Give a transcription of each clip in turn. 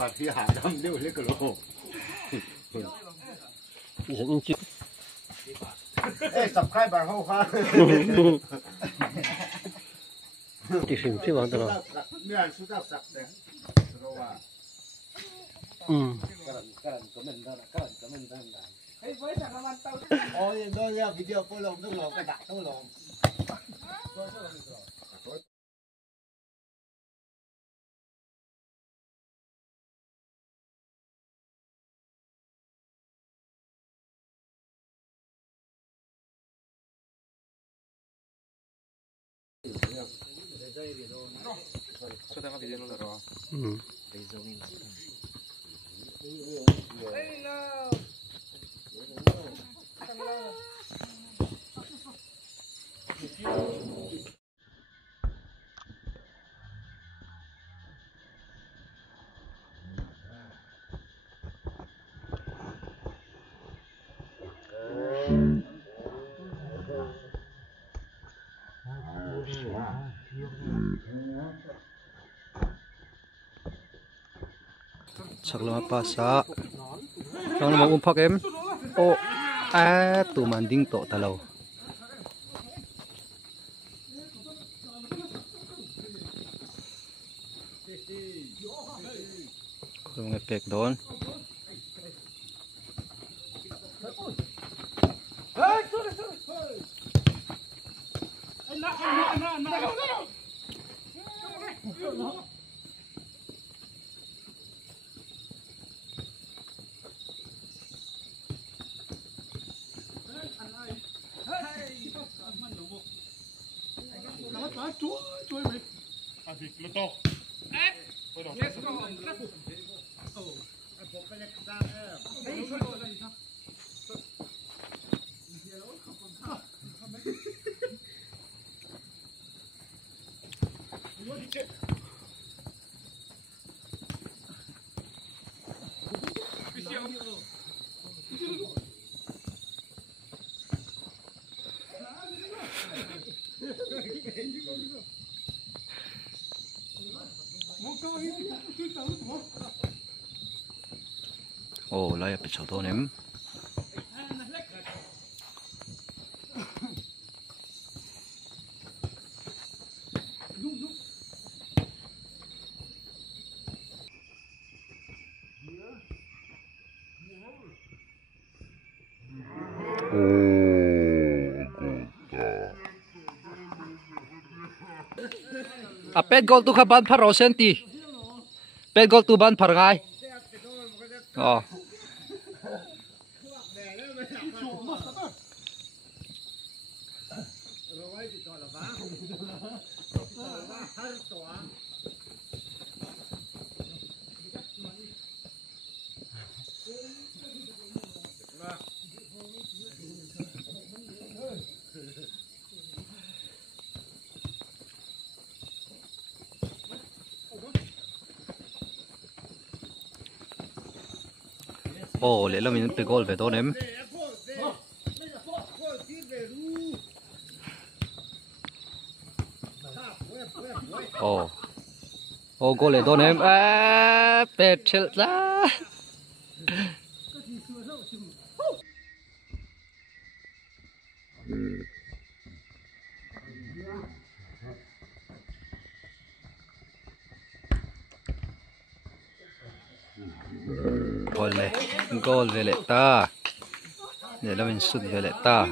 ผัดที่หาดำเร็วเล็กกระโหลกเอ้ยสับไข่บางห้องฟ้าที่สิ่งที่วางตลอดเนี่ยสุดท้ายสักเด้อว่ากันก็มันได้กันก็มันได้เฮ้ยไว้แต่ละวันเต้าโอ้ยโดนเนี่ยวิดีโอโปรลงต้องลงกระดาษต้องลงSudah nggak video dulu loh. Sak lama pasa. Kalau mau umpak em, oh, tu manding tok talau. Kalau ngepek don. Oh, lai pe chau to nem. A pet gol tu khaban phar rosenti. Pet gol tu ban phar ngai. Oh. Oh, le lo min pe gol ve donem. Oh. Oh, gol le donem. Pe chel la. Gol veleta. Để là mình sút veleta.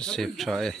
Safe try.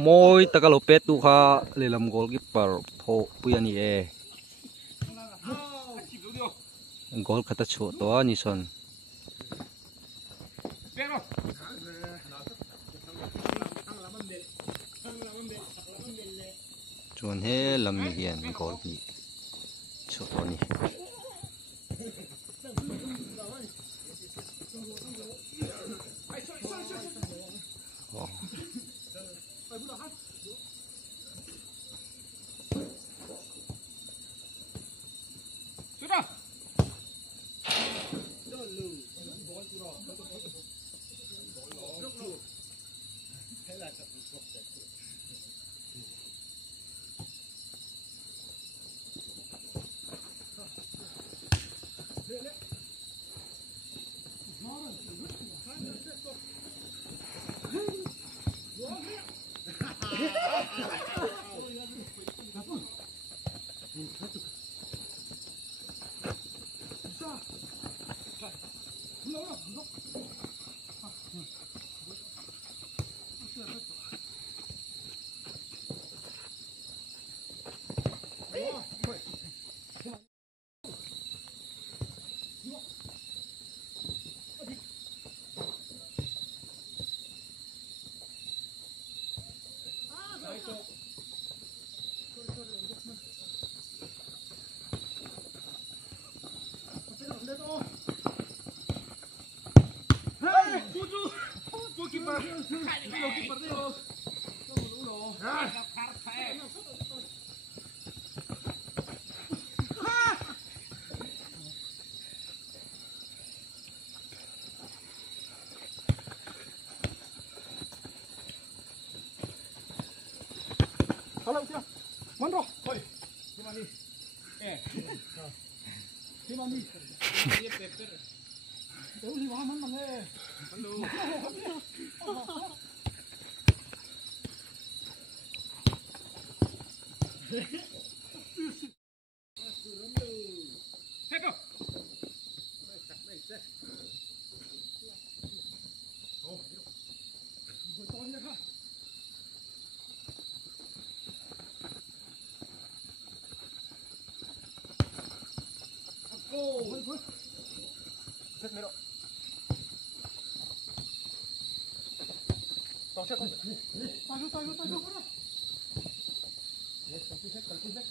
Moi takalopet tu kha lelam goalkeeper pho puyani e goal khata chu to ani son chuan he lam ni hian goal hi chu to ni Kalau siapa? Mana? Hoi, di mana? Di mana? Dia paper. Tahu di mana mana? Halo. Heko. Oh, betul ya kak. Oh, good. Set mero. Tahu tahu. Yes, kalpi set. Oh, kalpi set.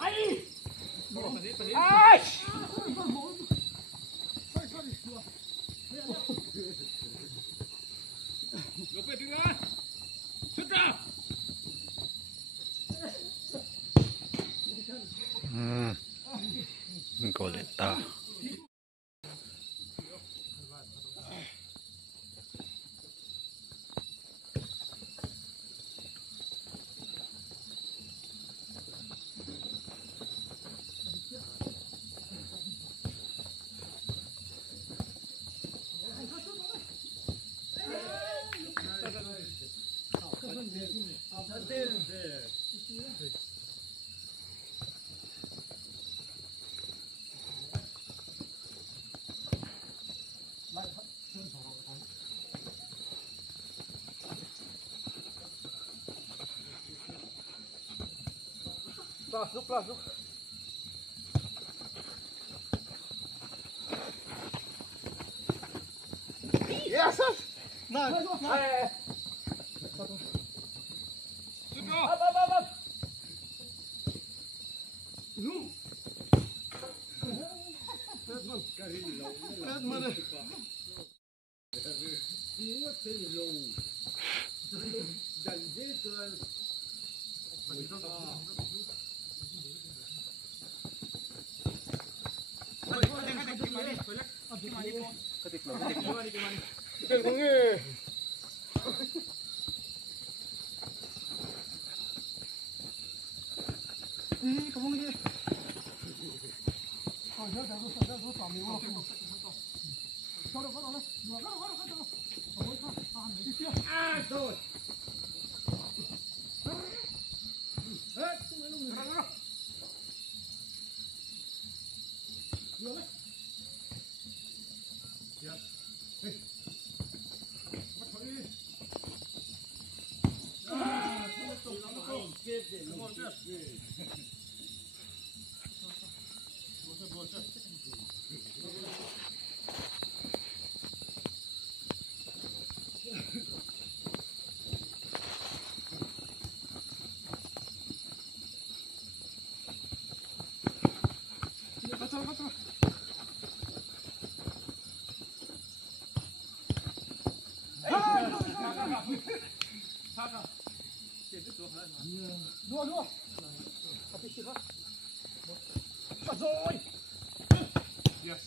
Ai! Ai! Goleta. Plasuk. Yes. Nice. Up. Dua. Tapi siapa? Azoy. Yes.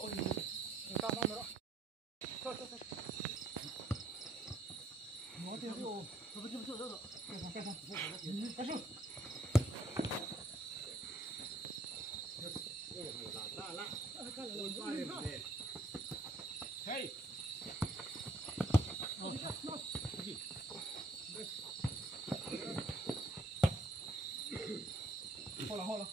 Oh, ini. Kita mau merah. Tuh. Mau dia tu. Betul. Kasih. Hey. Hola.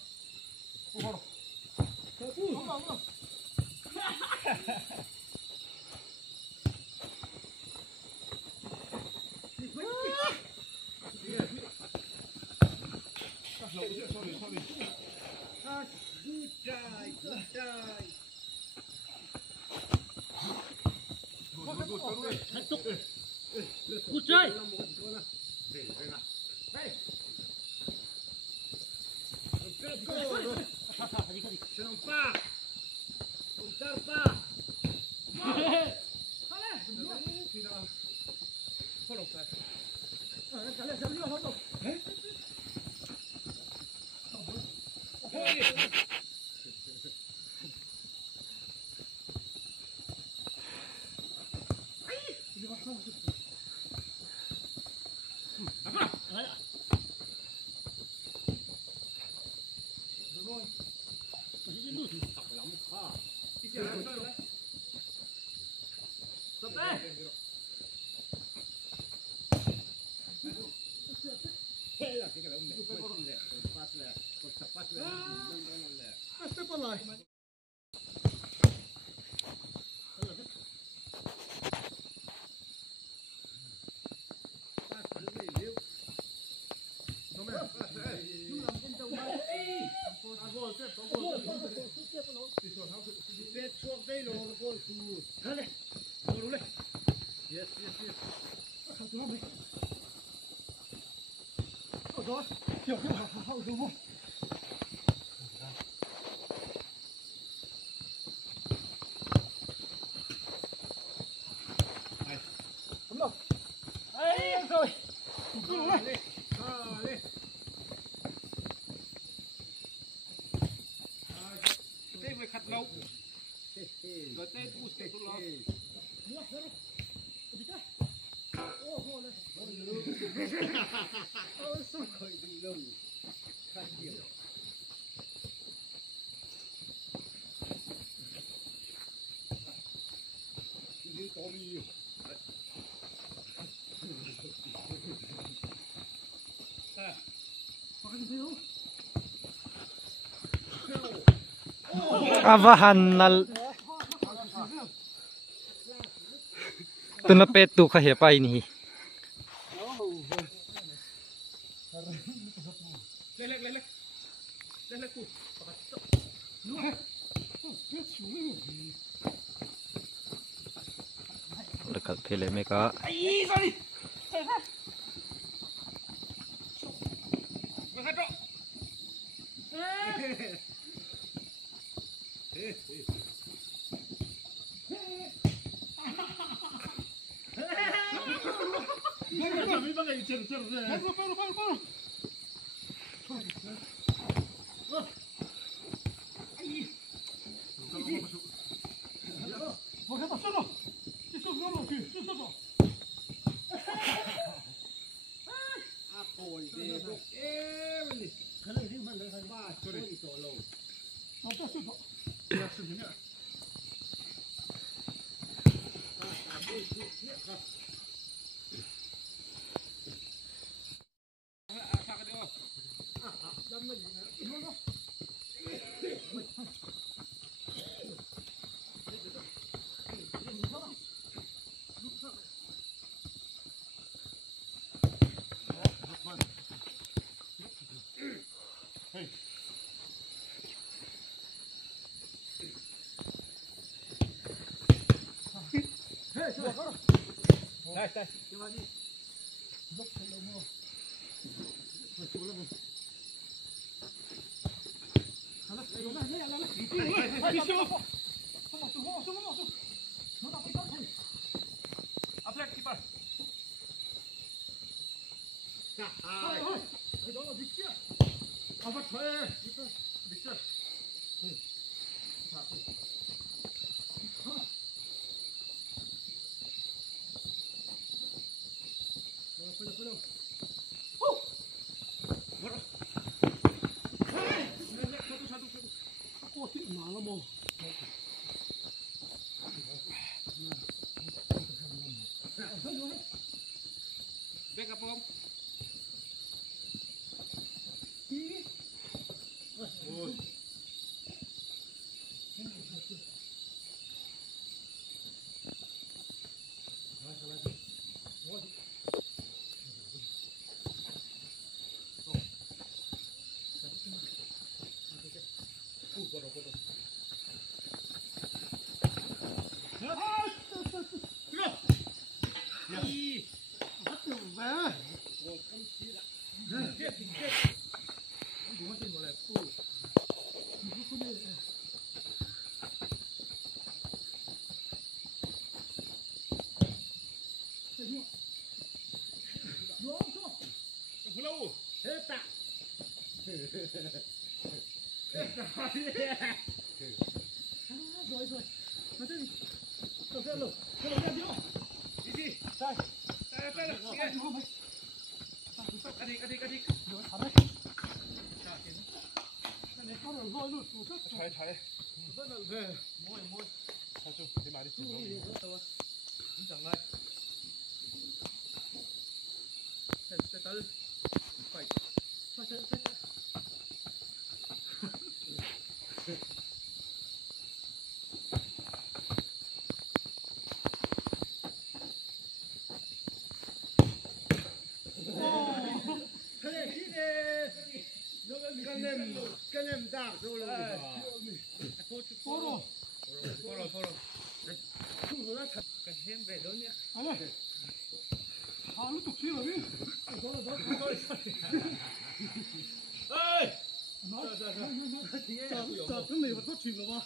Good. Avahan nal tunapet tu kahya ini. Dekat film mereka. Hello. Hết tạ. Rồi rồi. Nó thế đi. Tôi sẽ lục. Cái lục ra đi. Đi đi. Đây. Đây đây. Adik. Rồi, thả đây. Cái này có rồi rồi luôn. Chạy. Rất là về. Môi. Sao chú? Đi mà đi. Chẳng lại. Sẽ tới. Phải. Cái nem đạc rồi là Follow. Chúng nó thật cần thêm về đó nhé. Anh ơi. Lúc tục xíu rồi đi. Ê! Nói. Chờ cái này mà có chuyện rồi mà.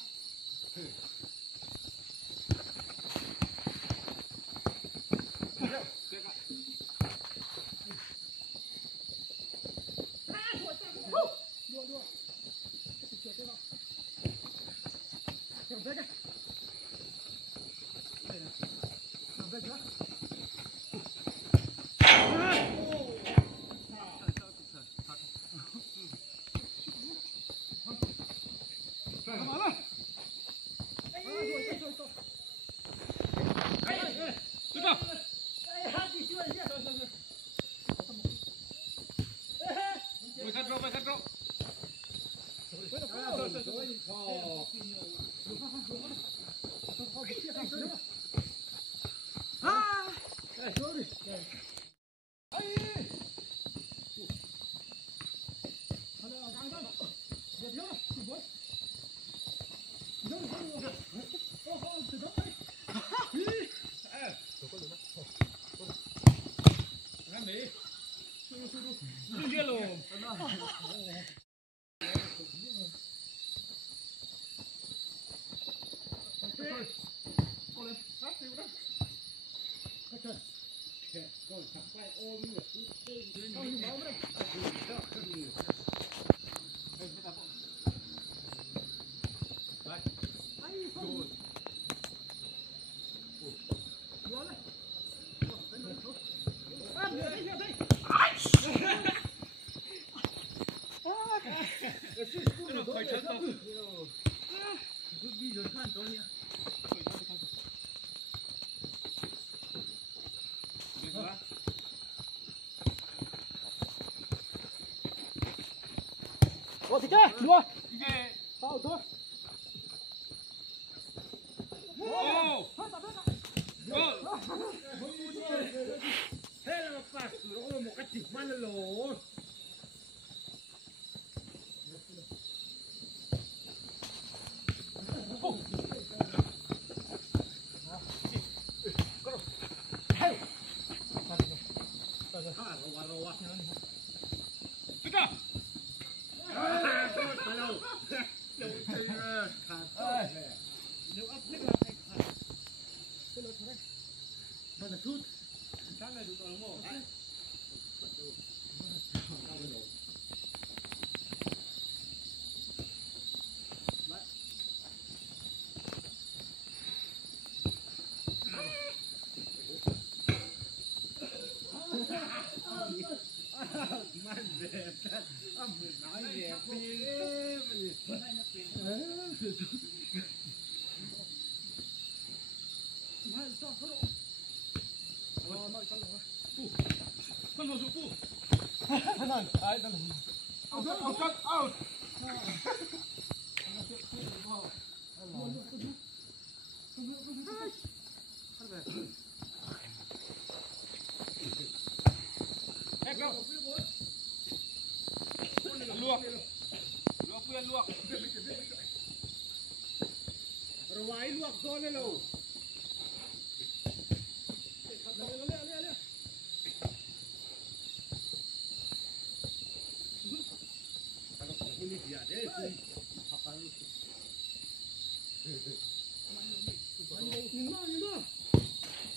Mày cắt rô. Thì chứ, đua. Tao thôi. Thế là phạt nó một cái chìa khóa lỗ. Luộc. Rồi váy luộc rồi lên lầu.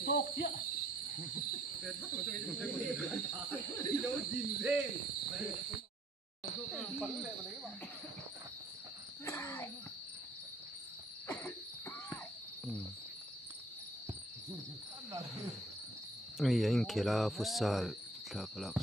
Tộc chứ. Iya, ini kira futsal tak kelak.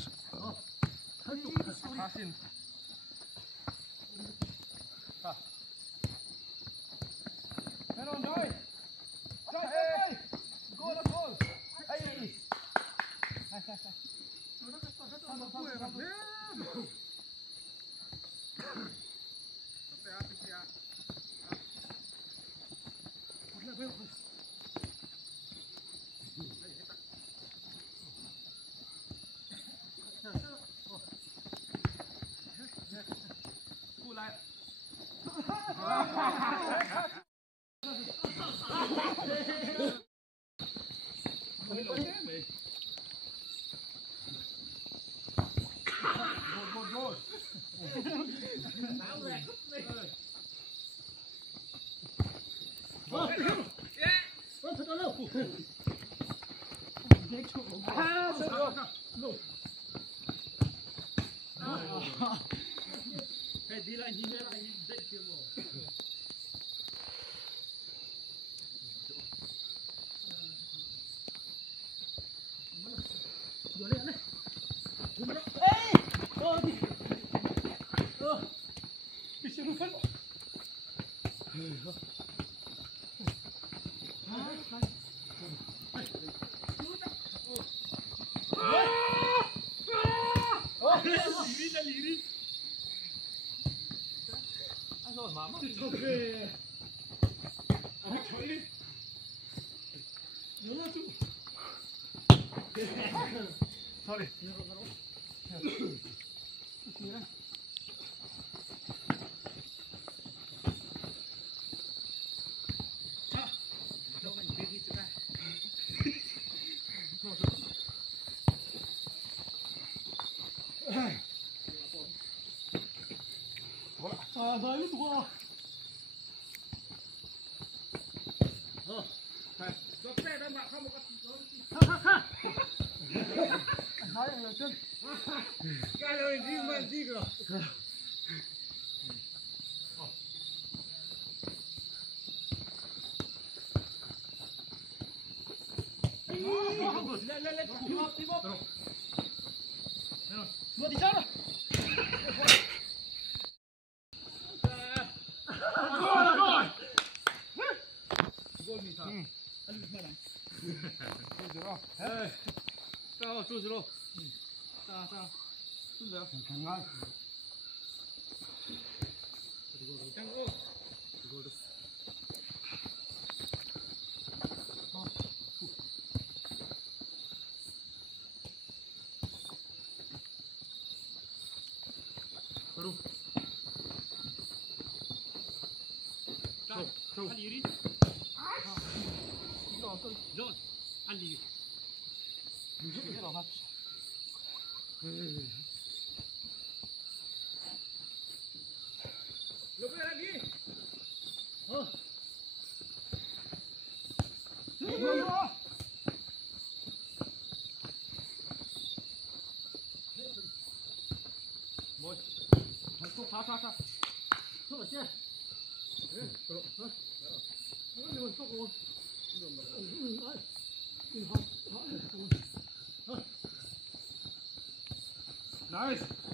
Nice.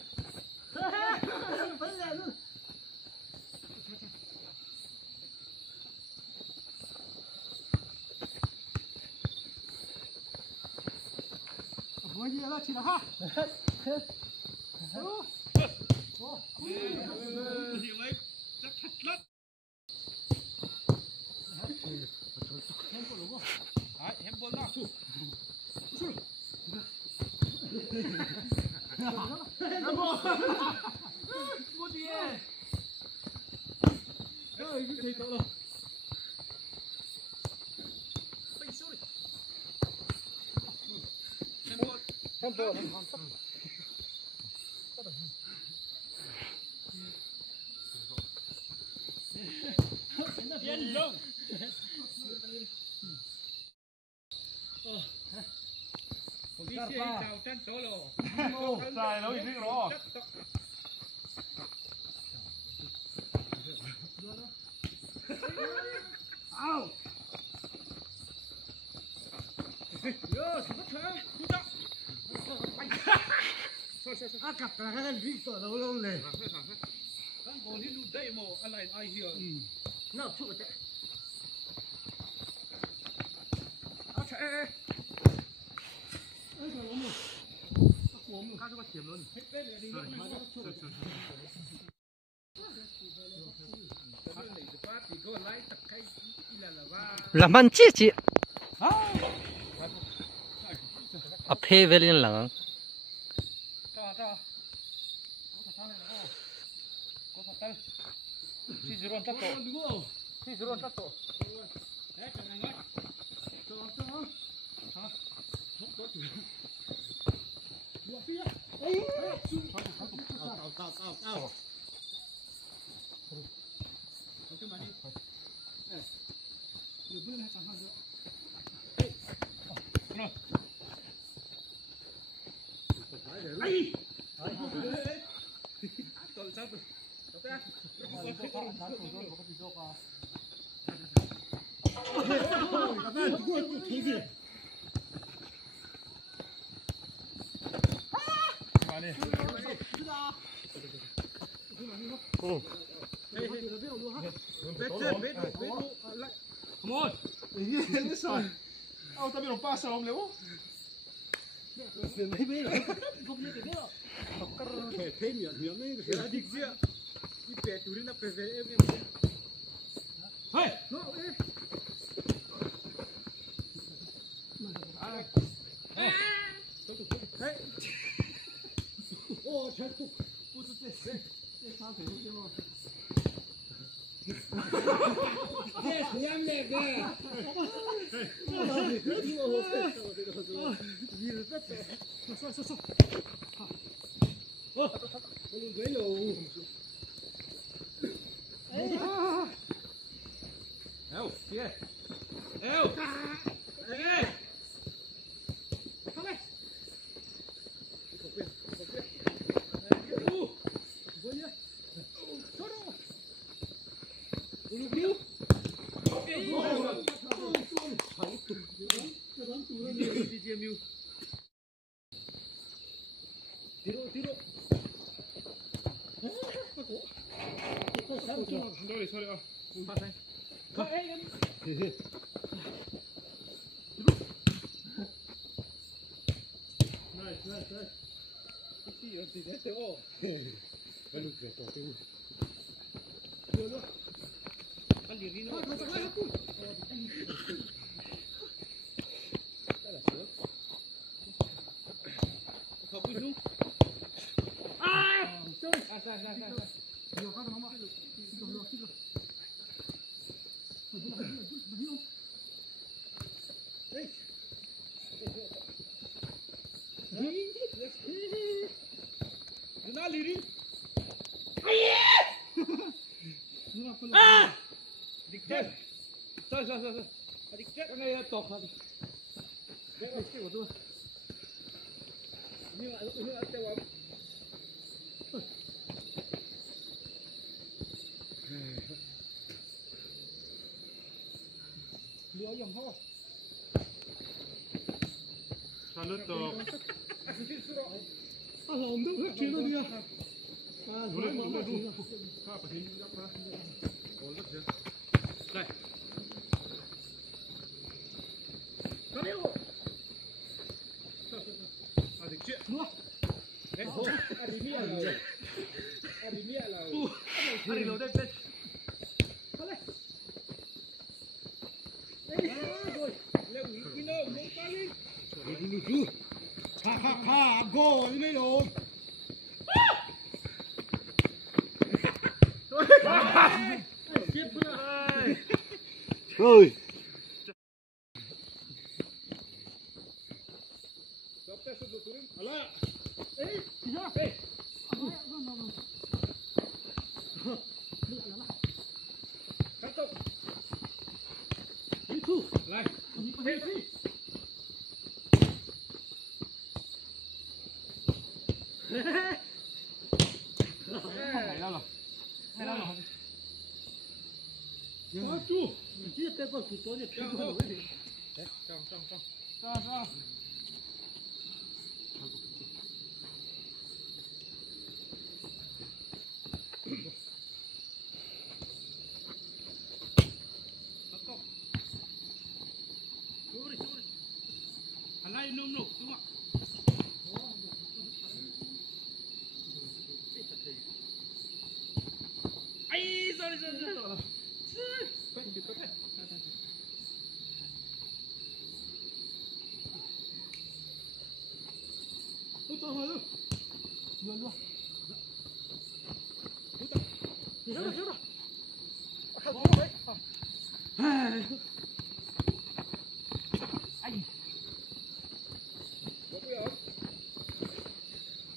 chào chân tố lộ. Sai nó ý rõ. Ao. Yo, sắp thở, cú đó. cặp là cái gì sợ đâu lâu này. Đang còn đi lụt đây mà anh ai hiểu. Nào chụp chạy. Áo chạy. Các bạn kiểm luôn. Hết bên này đi. làm ăn chi chi à phê về lên lăng Ông ta bị nó passa ông léo. Mấy bé là không biết cái đó. Thể thế miệng đấy Là địch gì ạ? Đi về chú đi là về em. hey nó đi ô chết tục不是这啥腿对吗这谁呀那个Eo, kia. Eo. Ê. Không đây. Saluto. à lòng đâu hết kia đâu đi à Dulu, dulu. Apa sih? Oh, rất dễ. Đây. nữa Ari lo đây. ha go như thế rồi ơi Alay nung tuma. Ay, sorry.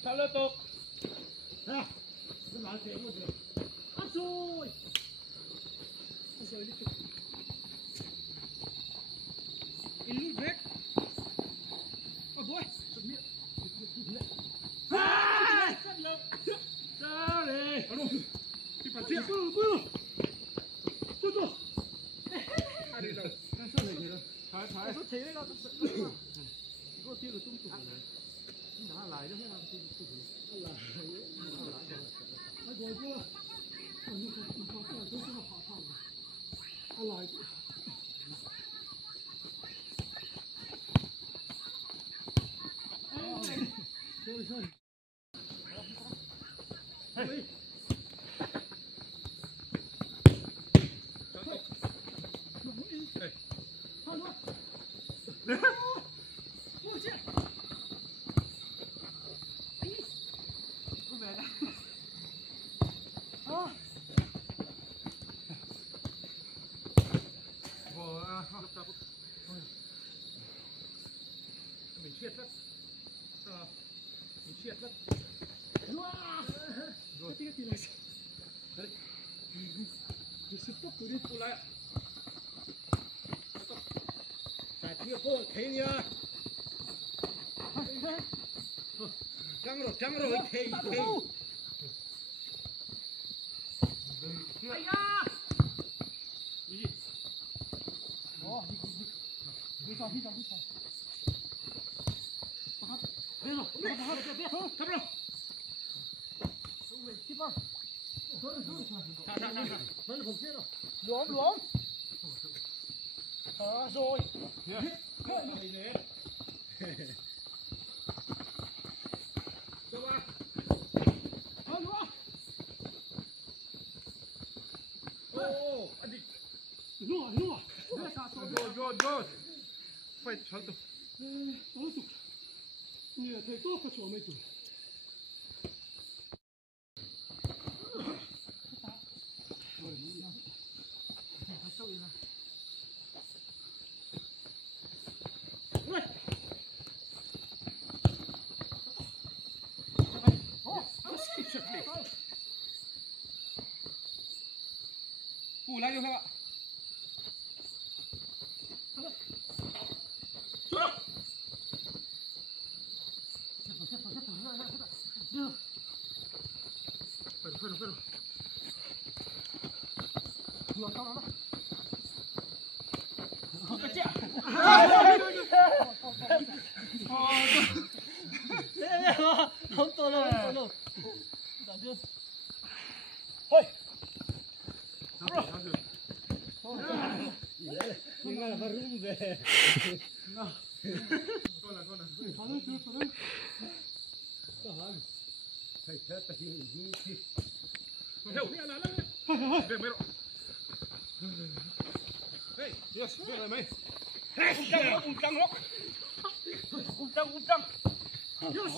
Salud tok. Ha. Nó thế một rồi. Áp rồi. Rồi đi chụp. In break. Ôi boy. Ha. Ra đi. Alo. Đi bắt chia. Bự. Đi đâu? Thái. Nó thế đấy nó. Có tiêu được tung tung. Nó lại đó hay là mình chết mất. Rồi. Cái này. Đấy. Đi sức tốc đi phụ lại. Tại kia cô thấy nhá. Trăng rồi thấy. Ai da. Đi. Ồ, đi sau. Biết rồi. Thấp rồi. Tiếp vào. Luống. Rồi. Cho ba. Ô, anh đi. Lúa. Rồi. Phải chọn tục. Nhiều thầy tốt có chỗ mấy tuổi. Phủ lại được không ạ? Phải. Luồng sau đó. Cái chị ạ. Không to đâu. Đã chưa? Thôi. Nhưng mà phải rung về. Con là. Thầy chết ta hiểu gì chứ. Hiểu nghe là về mấy độ. Hey, yes, về lại mấy. Un trăng lắm. Un trăng. Yes.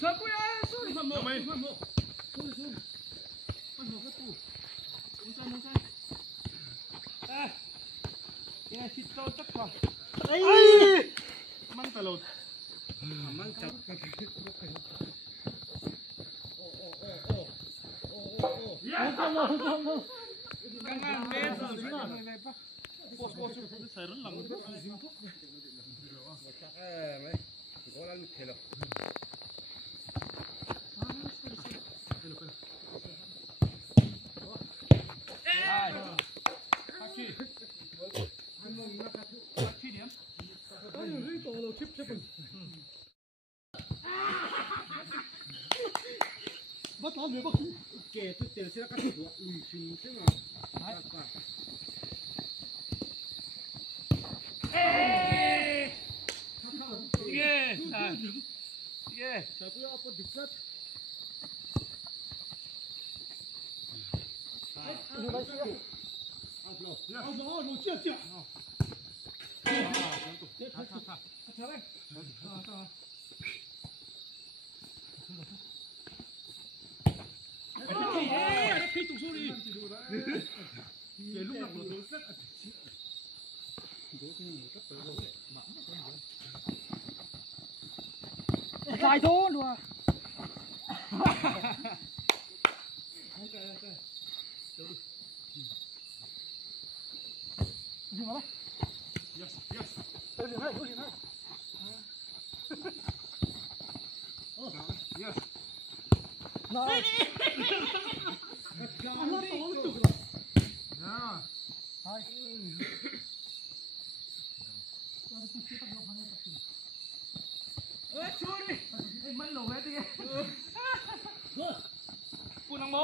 Sao cô ơi, sorry mà mồ. Sorry. Con mồ cái tủ. Un trăng. Cái thịt to chắc còn. Ấy. Mang tà lột. Mang chọc. Không. Căng lên rồi. Pos. Sai rất là một. Mấy. Có lắm thế rồi. เราคลิปใช่ปะบ้านเราเหนือบ้านเกศที่เจอเสื้อกันหัวอุ่นชิงใช่ไหมใช่เพื่อเอาไปดิบซัดเอาหนูเชี่ยเชี่ยdài thôi đùaกูนังโม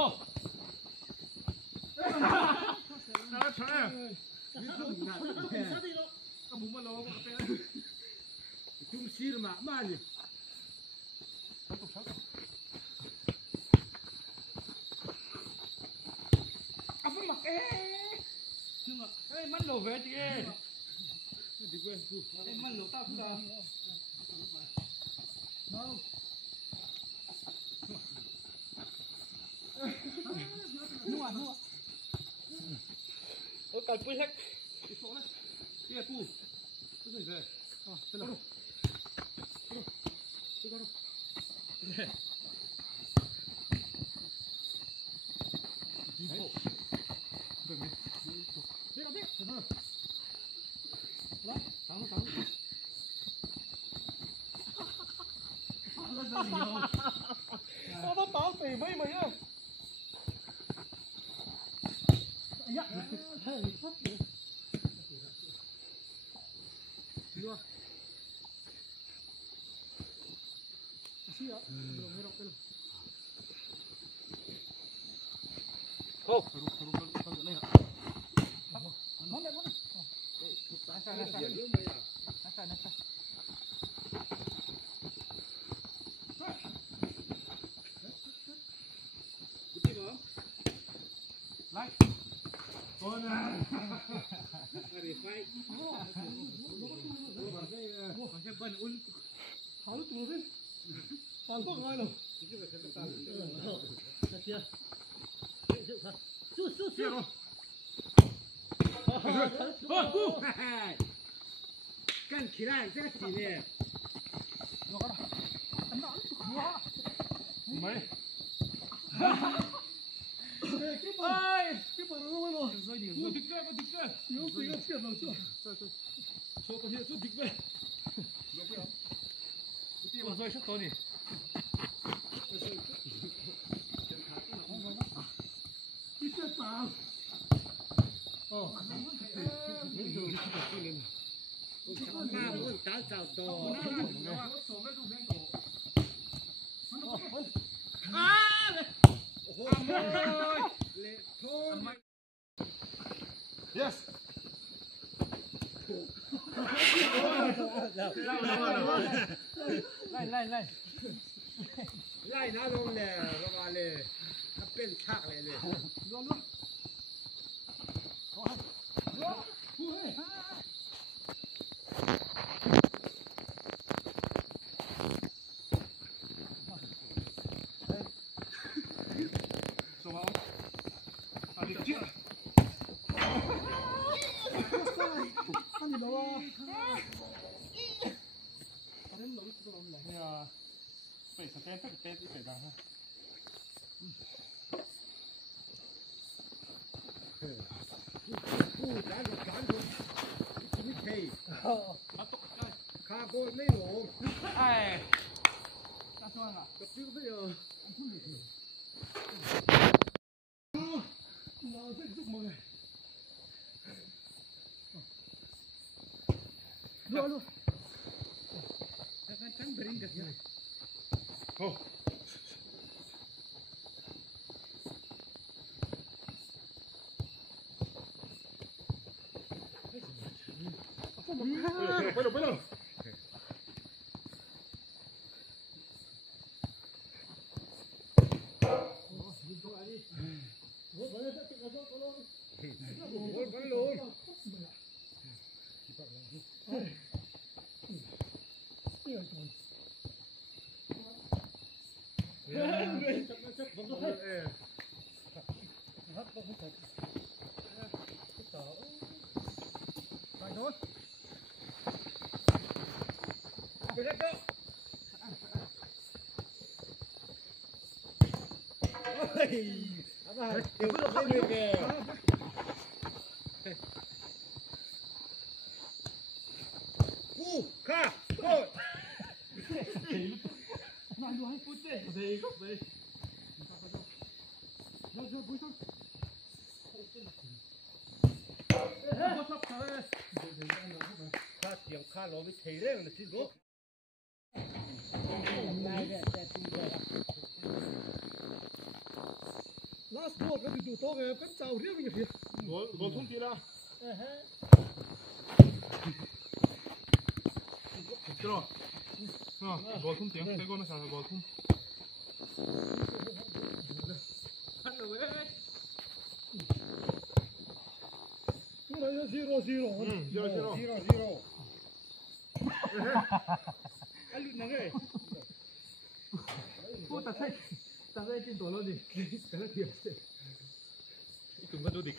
น่าใช่ผมมาลองจุ่มซีร์มาเนี่ยเอาไปหมักเอ้ยมันโหลเวทีเอ้ยมันโหลต้าคุณดาวนัวกัดปุ้ยเล็กเตี้ยปูไม่ใช่เลยอ๋อเสร็จแล้ว包肥妹妹啊！哎呀，太发肥了！ดูสิอ่ะไม่รอไปหรอกโอ้รู้เลยอ่ะมันเลยใช่ไล่โอ้ยอะไรไฟ好了，左边，反过来了。接了。干起来，这个几呢？没。哎，这把人问了。我顶个，有这个线了，是吧？说过去就顶呗。我说是多呢。你这打。哦。妈，我打找到。我手那就边狗。啊！Yes. ไล่น้าลงเลยประมาณเลยถ้าเป็นฉากเลยสวัสดีอันนี้เจ้าอันนี้เราเนี่ยเปิดสเตนที่เปิดดังฮะผู้การกับการคนไม่ใช่ข้าโกนไม่หลงไอ้ตัดตัวอ่ะกับพี่ก็ไม่เจอเราเส้นทุกมือดู ไปเลย Last boat kan du tog kan jauh dia begitu. Gol thum tira. Chalo. Gol thum tiếng, cái con nó sao gol thum. Zero. Zero. Alut nangai. Cô ta thấy trên tổ luôn đi. Cái nó thiệt. Cùng có đôi địch.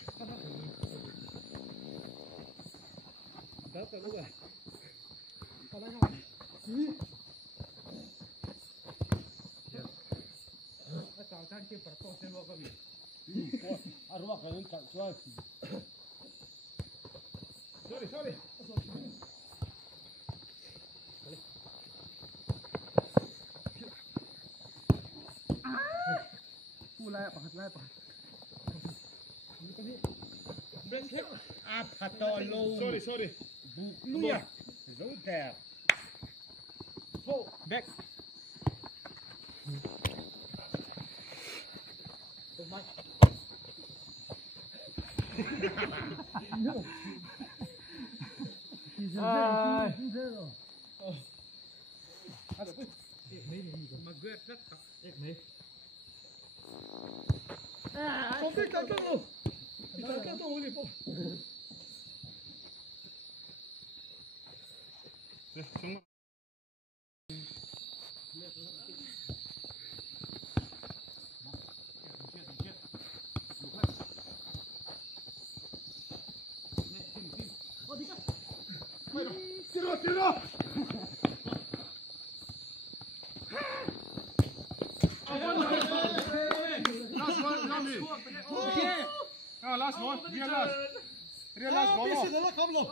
Đó là lúc rồi. Còn đây không? Chào chan kia phải có xe cái gì? Arwah kan tak cuak. Sorry. Lai apa? Apa tolong? Sorry. Lu ya. Sudah. Back. Không biết cái đâu. Cái đâu đi không? Xuống. Tiro. Last one, Rami. Last one. Real last ball. Bisa dah kam lo.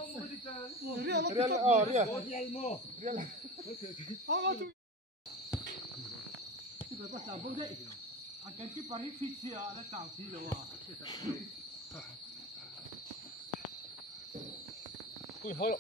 Real. tu. Kita tak sambung deh. Akan kita pari fit dia ada tahu sih lo. Pui hoi.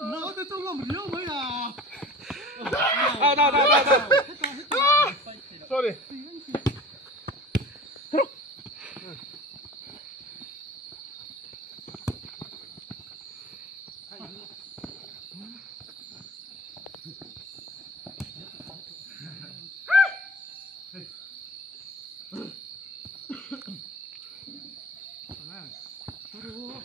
Nó tới trong lòng riêu mới à. Đâu. Sorry. Aduh.